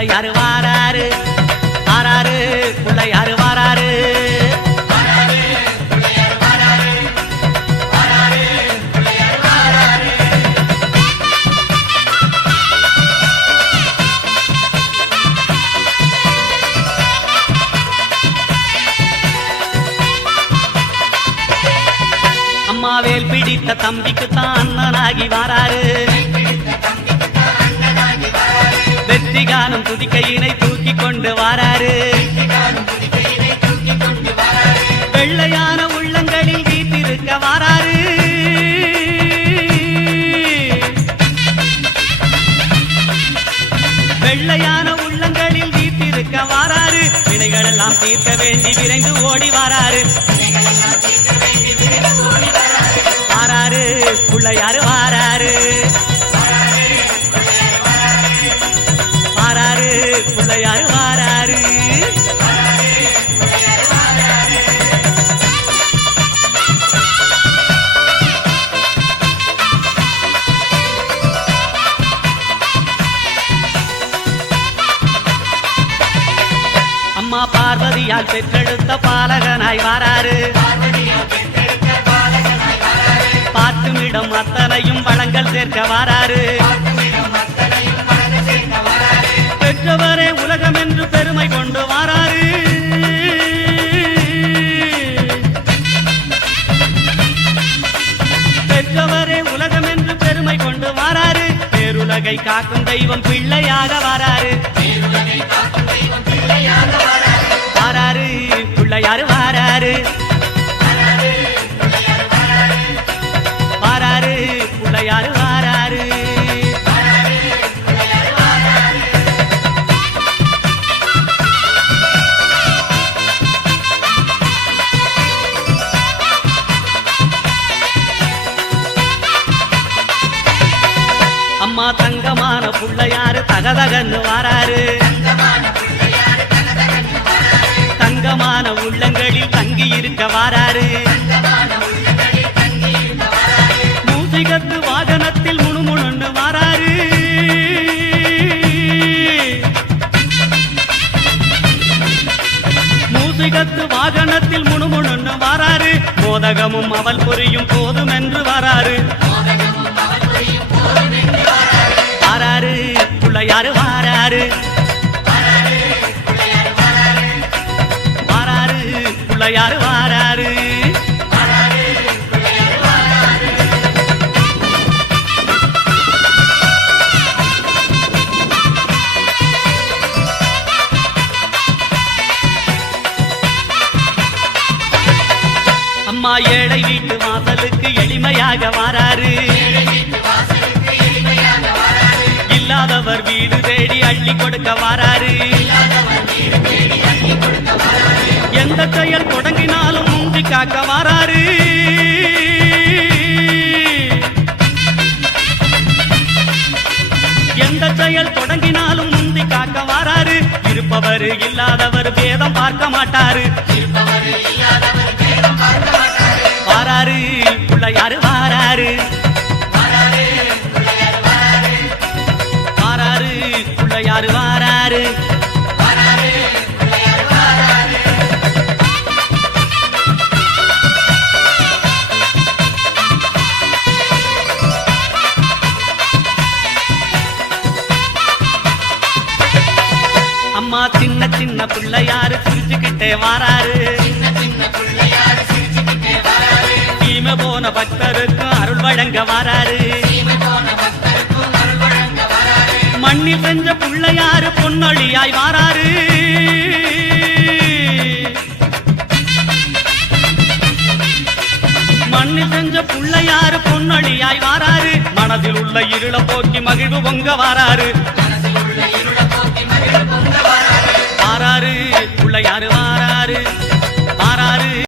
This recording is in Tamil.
பிள்ளையாரு வாராரு வாராரு பிள்ளையாரு வாராரு அம்மாவேல் பிடித்த தம்பிக்குத்தான் அண்ணனாகி வாராரு வெற்றி காணும் துதிக்கையினை தூக்கி கொண்டு வாராரு வெள்ளையான உள்ளங்களில் வீட்டிருக்க வாராரு வெள்ளையான உள்ளங்களில் வீட்டிருக்க வாராரு வினைகளெல்லாம் தீர்க்க வேண்டி விரைந்து ஓடி வாராரு வாராரு பிள்ளையாரு வாராரு வாராரு பிள்ளையாரு வாராரு அம்மா பார்வதியால் பெற்றெடுத்த பாலகனாய் வாராரு பாட்டுமிடம் அத்தனையும் வளங்கள் சேர்க்க வாராரு பெற்றவரே உலகம் என்று பெருமை கொண்டு வாராரு பெற்றவரே உலகம் என்று பெருமை கொண்டு வாராரு பேருலகை காக்கும் தெய்வம் பிள்ளையாக வாராரு வாராரு பிள்ளையாரு வாராரு வாராரு பிள்ளையாரு வாராரு அம்மா தங்கமான பிள்ளையாரு தகதகன்னு வாராரு தங்கமான உள்ளங்களில் தங்கி இருக்க வாராரு மூசிகத்து வாகனத்தில் முணுமுணுன்னு வாராரு மூசிகத்து வாகனத்தில் முணுமுணுன்னு வாராரு மோதகமும் அவள் புரியும் போதும் என்று வாராரு வாராரு பிள்ளையாரு வாராரு வாராரு பிள்ளையாரு வாராரு அம்மா ஏழை வீட்டு வாசலுக்கு எளிமையாக வாராரு இல்லாதவர் வீடு தேடி அள்ளி கொடுக்க வாராரு எந்த செயல் தொடங்கினாலும் முந்தி காக்க வாராரு எந்த செயல் தொடங்கினாலும் முந்தி காக்க வாராரு இருப்பவர் இல்லாதவர் பேதம் பார்க்க மாட்டாரு வாராரு பிள்ளையாரு வாராரு வாராரு பிள்ளையாரு வாராரு அம்மா சின்ன சின்ன பிள்ளையாரு சிரிச்சுக்கிட்டே வாராரு தீமை போன பக்தருக்கு அருள் வழங்க வாராரு மண்ணில் செஞ்ச பிள்ளையாரு பொன்னொழியாய் வாராரு மண்ணில் செஞ்ச பிள்ளையாரு பொன்னொழியாய் வாராரு மனதில் உள்ள இருள போக்கி மகிழ்வு பொங்க வாராரு